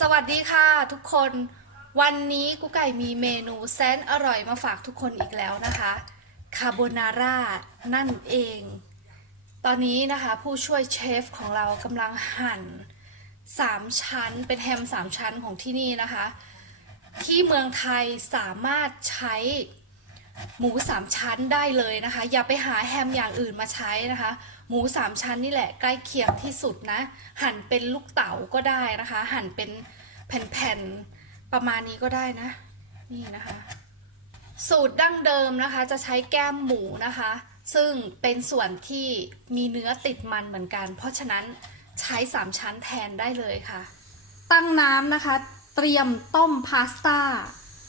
สวัสดีค่ะทุกคนวันนี้กุ๊กไก่มีเมนูแสนอร่อยมาฝากทุกคนอีกแล้วนะคะคาโบนาร่านั่นเองตอนนี้นะคะผู้ช่วยเชฟของเรากำลังหั่น3 ชั้นเป็นแฮม3 ชั้นของที่นี่นะคะที่เมืองไทยสามารถใช้หมู3 ชั้นได้เลยนะคะอย่าไปหาแฮมอย่างอื่นมาใช้นะคะหมู3 ชั้นนี่แหละใกล้เคียงที่สุดนะหั่นเป็นลูกเต๋าก็ได้นะคะหั่นเป็นแผ่นๆประมาณนี้ก็ได้นะนี่นะคะสูตรดั้งเดิมนะคะจะใช้แก้มหมูนะคะซึ่งเป็นส่วนที่มีเนื้อติดมันเหมือนกันเพราะฉะนั้นใช้3 ชั้นแทนได้เลยค่ะตั้งน้ำนะคะเตรียมต้มพาสต้า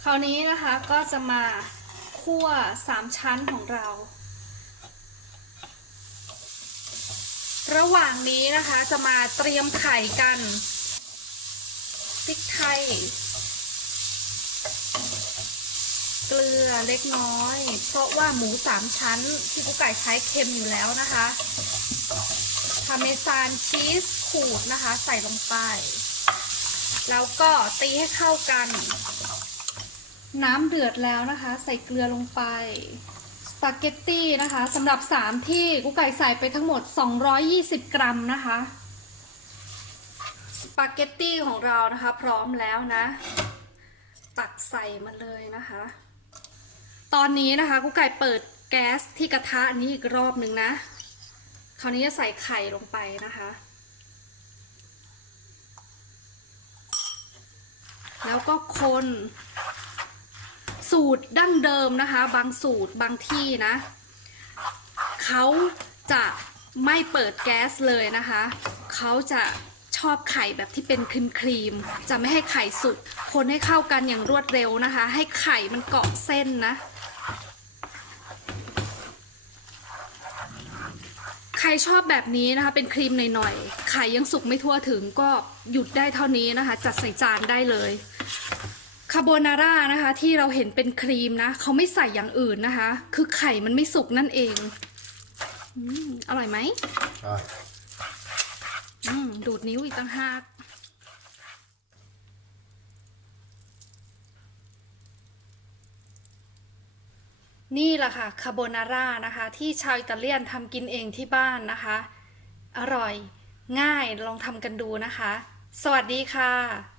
คราวนี้นะคะก็จะมาคั่ว3 ชั้นของเราระหว่างนี้นะคะจะมาเตรียมไข่กันพริกไทยเกลือเล็กน้อยเพราะว่าหมู3 ชั้นที่กุ๊กไก่ใช้เค็มอยู่แล้วนะคะพาเมซานชีสขูดนะคะใส่ลงไปแล้วก็ตีให้เข้ากันน้ำเดือดแล้วนะคะใส่เกลือลงไปสปาเกตตี้นะคะสำหรับ3ที่กุ๊กไก่ใส่ไปทั้งหมด220 กรัมนะคะสปาเกตตี้ของเรานะคะพร้อมแล้วนะตักใส่มาเลยนะคะตอนนี้นะคะกุ๊กไก่เปิดแก๊สที่กระทะนี้อีกรอบหนึ่งนะคราวนี้จะใส่ไข่ลงไปนะคะแล้วก็คนสูตรดั้งเดิมนะคะบางสูตรบางที่นะเขาจะไม่เปิดแก๊สเลยนะคะเขาจะชอบไข่แบบที่เป็นครีมจะไม่ให้ไข่สุกคนให้เข้ากันอย่างรวดเร็วนะคะให้ไข่มันเกาะเส้นนะใครชอบแบบนี้นะคะเป็นครีมหน่อยๆไข่ยังสุกไม่ทั่วถึงก็หยุดได้เท่านี้นะคะจัดใส่จานได้เลยคาโบนาร่านะคะที่เราเห็นเป็นครีมนะเขาไม่ใส่อย่างอื่นนะคะคือไข่มันไม่สุกนั่นเองอร่อยไหมใช่ดูดนิ้วอีกตั้งหากนี่แหละค่ะคาโบนาร่านะคะที่ชาวอิตาเลียนทำกินเองที่บ้านนะคะอร่อยง่ายลองทำกันดูนะคะสวัสดีค่ะ